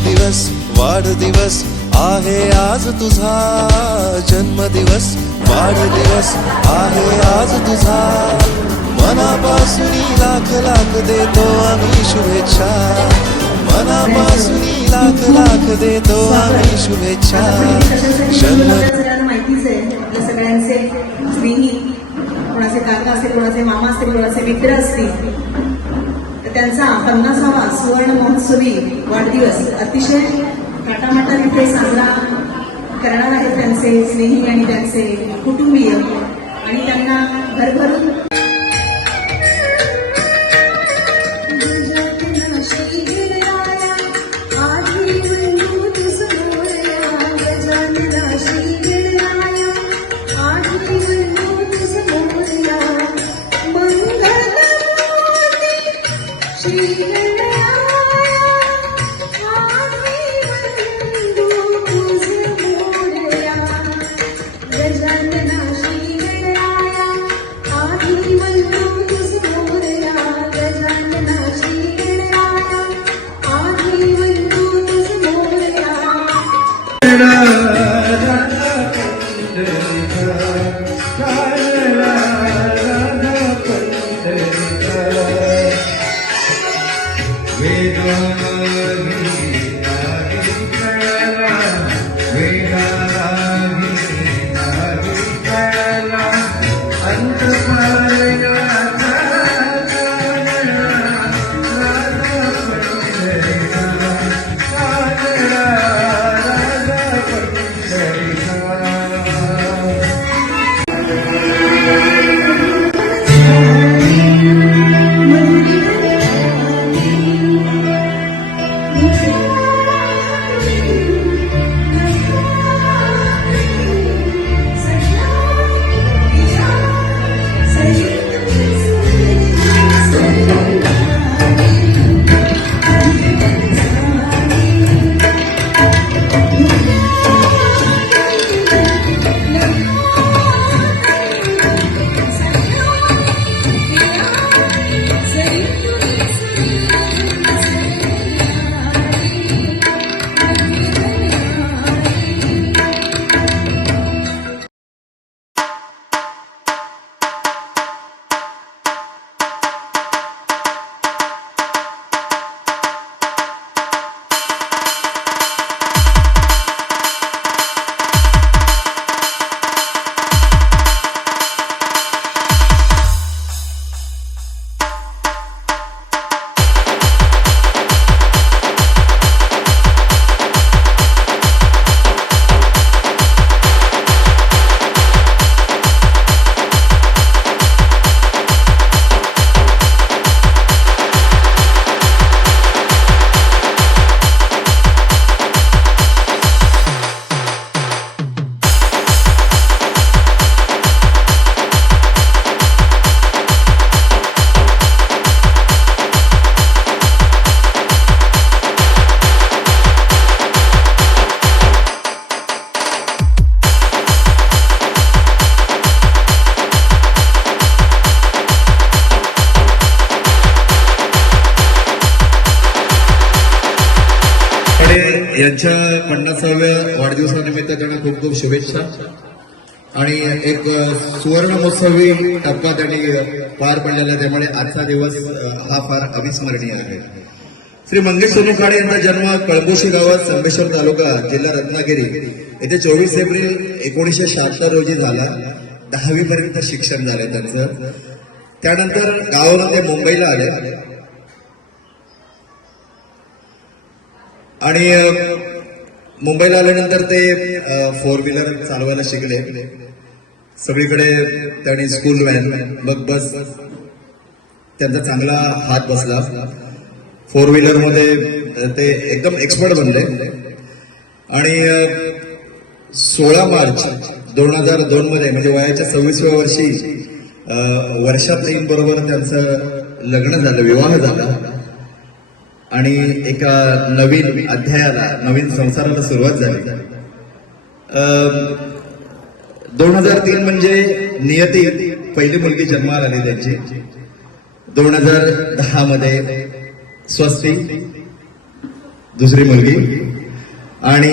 जन्मदिवस वाढदिवस आहे आज तुझा, जन्मदिवस वाढदिवस आहे आज तुझा, मनापासून लाख लाख देतो आम्ही शुभेच्छा, मनापासून लाख लाख देतो आम्ही शुभेच्छा. सगळ्यांना माहितीच आहे, आपल्या सगळ्यांचे स्नेही, कोणाचे काका असतील, कोणाचे मामा असतील, कोणाचे मित्र असतील, तर त्यांचा 50वा सुवर्ण महोत्सवी वाढदिवस अतिशय थाटामाटात इथे साजरा करणार आहेत त्यांचे स्नेही आणि त्यांचे कुटुंबीय, आणि त्यांना भरभरून यांच्या 50व्या वाढदिवसानिमित्त त्यांना खूप खूप शुभेच्छा. आणि एक सुवर्ण महोत्सवी टप्पा त्यांनी पार पडलेला, त्यामुळे आजचा दिवस हा फार अविस्मरणीय आहे. श्री मंगेश सोनुखाडे यांचा जन्म कळंबोशी गावात, संबेश्वर तालुका, जिल्हा रत्नागिरी येथे 24 एप्रिल 1976 रोजी झाला. 10वी पर्यंत शिक्षण झाले त्यांचं. त्यानंतर गावाला ते मुंबईला आले आणि मुंबईला आल्यानंतर ते 4 व्हीलर चालवायला शिकले. सगळीकडे त्यांनी स्कूल व्हॅन, मग बस, त्यांचा चांगला हात बसला. 4 व्हीलर मध्ये ते एकदम एक्सपर्ट बनले. आणि 16 मार्च 2002 मध्ये, म्हणजे वयाच्या 26व्या वर्षी वर्षाताईंबरोबर त्यांचं लग्न झालं, विवाह झाला. आणि एका नवीन अध्यायाला, नवीन संसाराला सुरुवात झाली. 2003 म्हणजे नियती पहिली मुलगी जन्माला आली त्यांची. 2010 मध्ये स्वस्ती, दुसरी मुलगी. आणि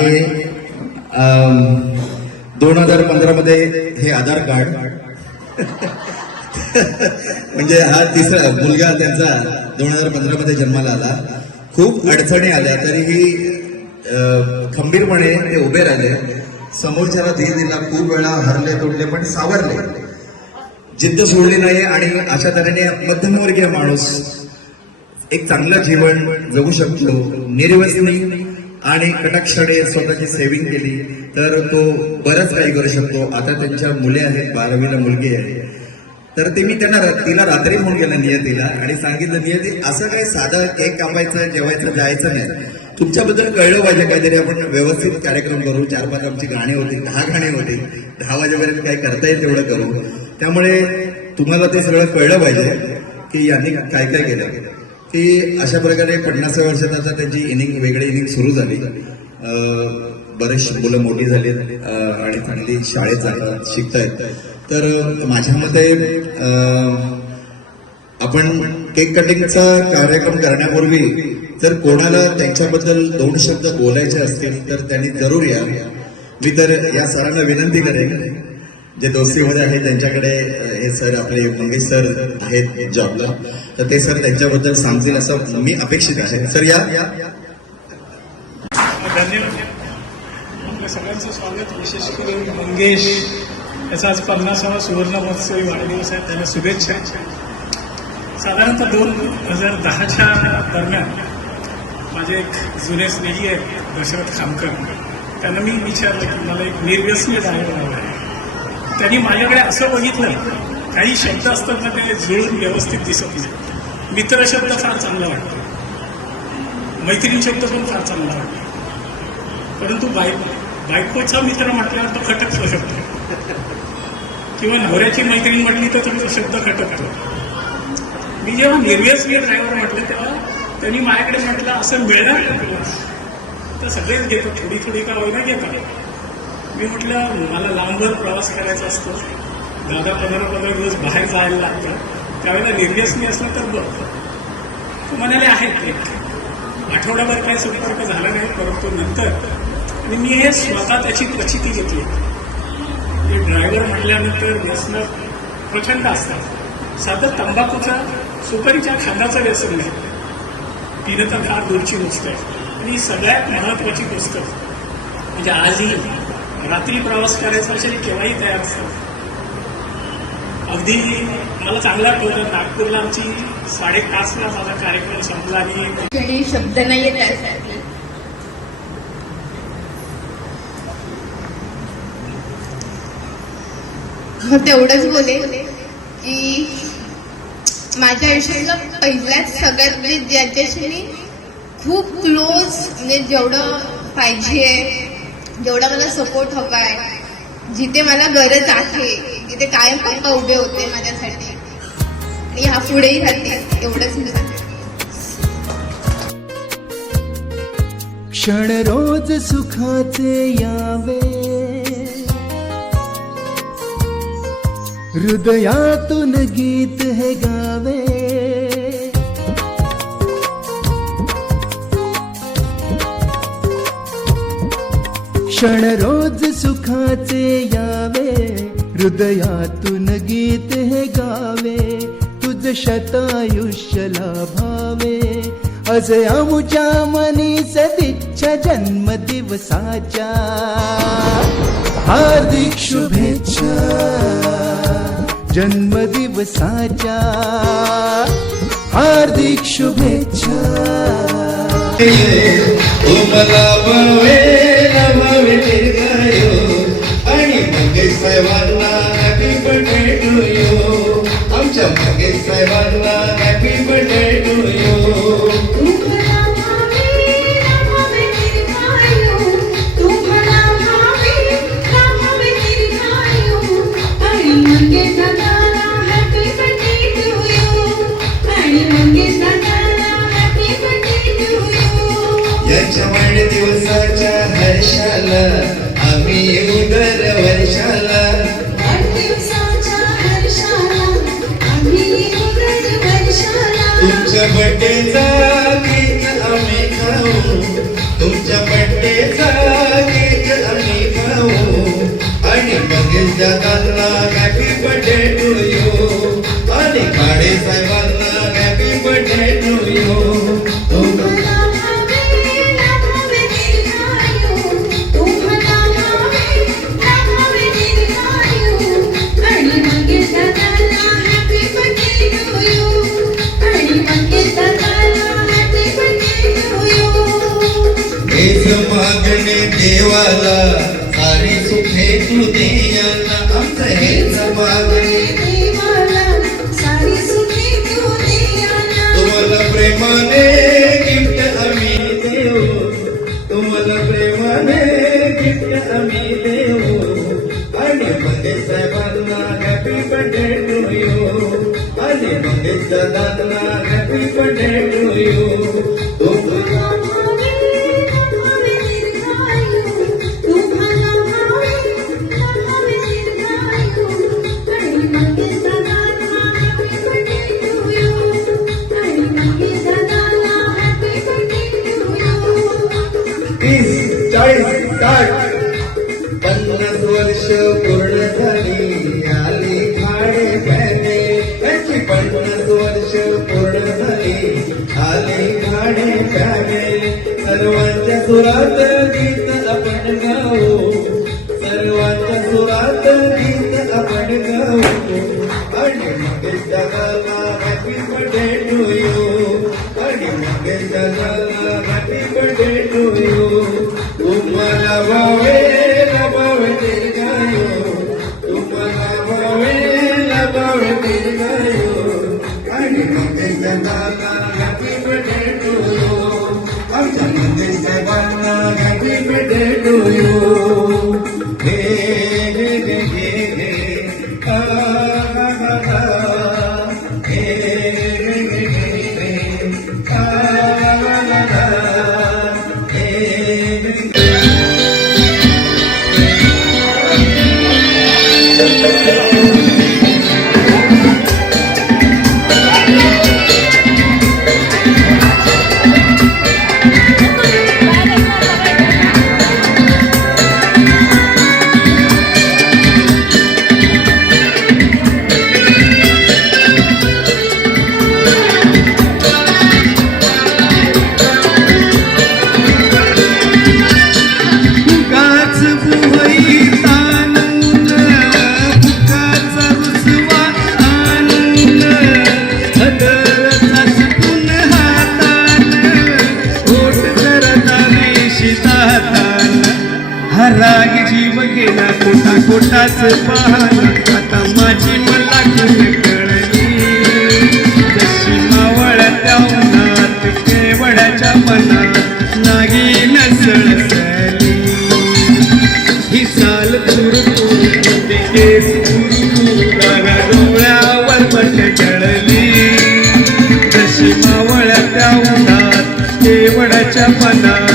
2015 मध्ये हे आधार कार्ड म्हणजे हा तिसरा मुलगा त्यांचा 2015 मध्ये जन्माला आला. खूप अडचणी आल्या तरीही खंबीरपणे ते उभे राहिले, समोरच्याला धीर दिला, खूप वेळा हरले तुटले पण सावरले, जिद्द सोडली नाही. आणि अशा तऱ्हेने मध्यमवर्गीय माणूस एक चांगलं जीवन जगू शकतो, निर्व्यसनी आणि कटाक्षाने स्वतःची सेव्हिंग केली तर तो बरंच काही करू शकतो. आता त्यांच्या मुले आहेत, 12वीला मुलगी आहे, तर ते मी तिला रात्री फोन केला नियतीला आणि सांगितलं, नियती असं काही साधं केक कापायचं, जेवायचं, जायचं नाही, तुमच्याबद्दल कळलं पाहिजे काहीतरी, आपण व्यवस्थित कार्यक्रम करू. 4-5 आमची गाणी होती, 10 गाणी होती, 10 वाजेपर्यंत काय करता येईल तेवढं करू. त्यामुळे तुम्हाला ते सगळं कळलं पाहिजे की यांनी काय काय केलं. की अशा प्रकारे 50व्या वर्षात आता त्यांची इनिंग, वेगळी इनिंग सुरू झाली. बरेचशी मुलं मोठी झाली आणि चांगली शाळेत जातात, शिकतायत. तर माझ्या मते आपण केक कटिंगचा कार्यक्रम करण्यापूर्वी जर कोणाला त्यांच्याबद्दल 2 शब्द बोलायचे असतील तर त्यांनी जरूर या. मी तर या सरांना विनंती करेन, जे दोस्तीमध्ये आहे त्यांच्याकडे हे सर आपले मंगेश सर आहेत जॉबला, तर ते सर त्यांच्याबद्दल सांगतील असं मी अपेक्षित आहे. सर या. धन्यवाद. आपल्या सगळ्यांचं स्वागत. विशेष करून मंगेश याचा आज 50वा सुवर्ण महोत्सवी वाढदिवस आहे, त्याला शुभेच्छा. साधारणतः 2010च्या दरम्यान माझे एक जुने स्नेही आहेत दशरथ खामकर, त्यांना मी विचारलं की मला एक निर्व्यसनी ड्रायव्हर हवा आहे. त्यांनी माझ्याकडे असं बघितलं, काही शब्द असतात ना ते जुळून व्यवस्थित दिसत नाही. मित्र शब्द फार चांगला वाटतो, मैत्रीण शब्द पण फार चांगला वाटतो, परंतु बायकोचा मित्र म्हटल्यावर तो खटकतो शब्द, किंवा नवऱ्याची मैत्रीण म्हटली तर तो शब्द खटकतो. मी जेव्हा निर्व्यसनी ड्रायव्हर म्हटलं तेव्हा त्यांनी माझ्याकडे म्हटलं, असं मिळणार का तुला? तर सगळेच घेतो, थोडी थोडी का होईना घेतात. मी म्हटलं, मला लांबवर प्रवास करायचा असतो, 10-15 दिवस बाहेर जायला लागतं, त्यावेळेला निर्व्यसनी असलं तर बघ. तो म्हणाले आहेत एक आठवडाभर काही संपर्क झाला नाही, परंतु नंतर आणि मी हे स्वतः त्याची प्रचिती घेतली. हे ड्रायव्हर म्हटल्यानंतर व्यसन प्रचंड असतात. साधं तंबाखूचा, सुपारीच्या खांदाचं व्यसन नाही, पिणं तर फार दूरची गोष्ट आहे. आणि सगळ्यात महत्वाची गोष्ट म्हणजे आजही रात्री प्रवास करायचा असेल केव्हाही तयार असतात. अगदी मला चांगला आठवतं, नागपूरला आमची 5:30ला माझा कार्यक्रम संपला आणि शब्द नाहीये त्यासाठी. तेवढंच बोले की माझ्या आयुष्यातलं पहिल्याच सगळ्यात ज्याच्याशी मी खूप क्लोज, म्हणजे जेवढं पाहिजे, जेवढा मला सपोर्ट हवा आहे, जिथे मला गरज आहे, जिथे कायम पप्पा उभे होते माझ्यासाठी आणि ह्या पुढेही राहते, एवढंच मी सांगते. क्षण रोज सुखाचे यावे, हृदयातून गीत हे गावे, क्षण रोज सुखाचे यावे, हृदयातून गीत हे गावे, तुझ शतायुष्य लाभावे, असे आमुच्या मनी सदिच्छा जन्मदिवसाच्या, हार्दिक शुभेच्छा जन्मदिवसाच्या, हार्दिक शुभेच्छा. तुम्हाला नमावे दीर्घायु आणि मंगेश साहेबांना हॅपी बर्थडे टू यू. आमच्या मंगेश साहेबांना हॅपी बर्थडे टू यू. यांच्या वाढदिवसाच्या हर्षाला आम्ही येऊ दरवर्षाला. तुमच्या बर्थडेचा केक आम्ही खाऊ, तू देयाला आमचं हेच मागणे तुम्हाला प्रेमाने गिफ्ट आम्ही देऊ तुम्हाला प्रेमाने गिफ्ट आम्ही देऊ आणि मंगेश साहेबांना हॅपी बर्थडे टू यू आणि मंगेश दादांना हॅपी बर्थडे टू यू पन्नास वर्ष पूर्ण झाली आली खाडे प्याने त्याची 50 वर्ष पूर्ण झाली आली खाडे प्याने सर्वांच्या सुरात गीत आपण गाऊ सर्वांच्या सुरात गीत आपण गाऊ आणि मंगेश दादाला हॅपी बर्थडे टू यू आणि मंगेश दादाला हॅपी बर्थडे टू यू तुम्हाला भावेला भावे दीर्घायू तुम्हाला भावेला भावे दीर्घायू आणि मंगेश दादाला हॅपी बर्थडे टू यू आमच्या मंगेश साहेबांना हॅपी बर्थडे टू यू हे हे हे हे हे आ हा हा हा हे हे हे हे हे आ ला ला ला हे फुकाच बुहई ताणून फुकाचा रुसवा आणून हदरचाच पुन हातान ओट करता वेशितातान हा राग जीव गेला कोटा कोटाच पाहण आता माझी मला कुण कळली जशी मावळत्या उन्हात केवड्याच्या मनात नागिन सळसळली ही चाल तुरतुर ते केस तुरतुर गाना डोळ्यावर पट चढली जशी मावळ्या त्या उन्हात केवडाच्या मनात